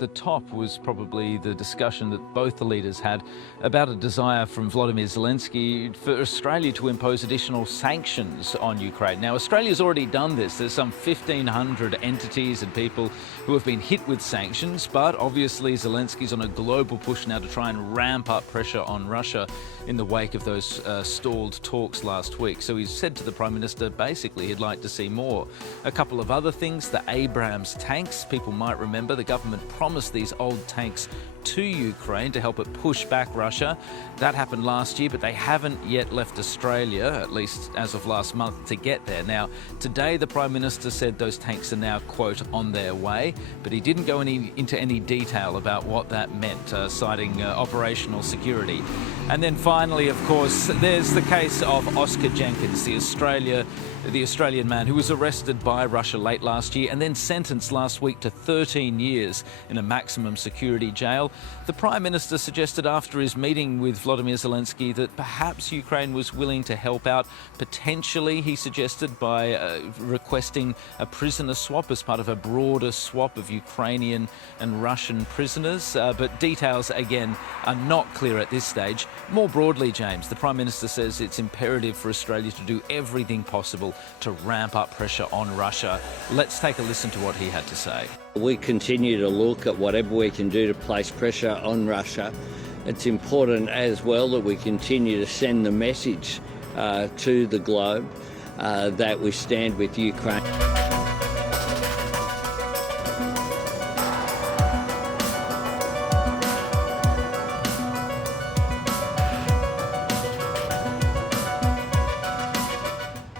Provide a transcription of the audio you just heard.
the top was probably the discussion that both the leaders had about a desire from Volodymyr Zelensky for Australia to impose additional sanctions on Ukraine. Now, Australia's already done this. There's some 1,500 entities and people who have been hit with sanctions, but obviously Zelensky's on a global push now to try and ramp up pressure on Russia in the wake of those stalled talks last week. So he's said to the Prime Minister basically he'd like to see more. A couple of other things, the Abrams tanks. People might remember the government promised these old tanks to Ukraine to help it push back Russia. That happened last year, but they haven't yet left Australia, at least as of last month, to get there. Now, today the Prime Minister said those tanks are now, quote, on their way, but he didn't go into any detail about what that meant, citing operational security. And then finally, of course, there's the case of Oscar Jenkins, the Australian man who was arrested by Russia late last year and then sentenced last week to 13 years in a maximum security jail. The Prime Minister suggested after his meeting with Volodymyr Zelensky that perhaps Ukraine was willing to help out, potentially, he suggested, by requesting a prisoner swap as part of a broader swap of Ukrainian and Russian prisoners. But details, again, are not clear at this stage. More broadly, James, the Prime Minister says it's imperative for Australia to do everything possible to ramp up pressure on Russia. Let's take a listen to what he had to say. We continue to look at whatever we can do to place pressure on Russia. It's important as well that we continue to send the message to the globe that we stand with Ukraine.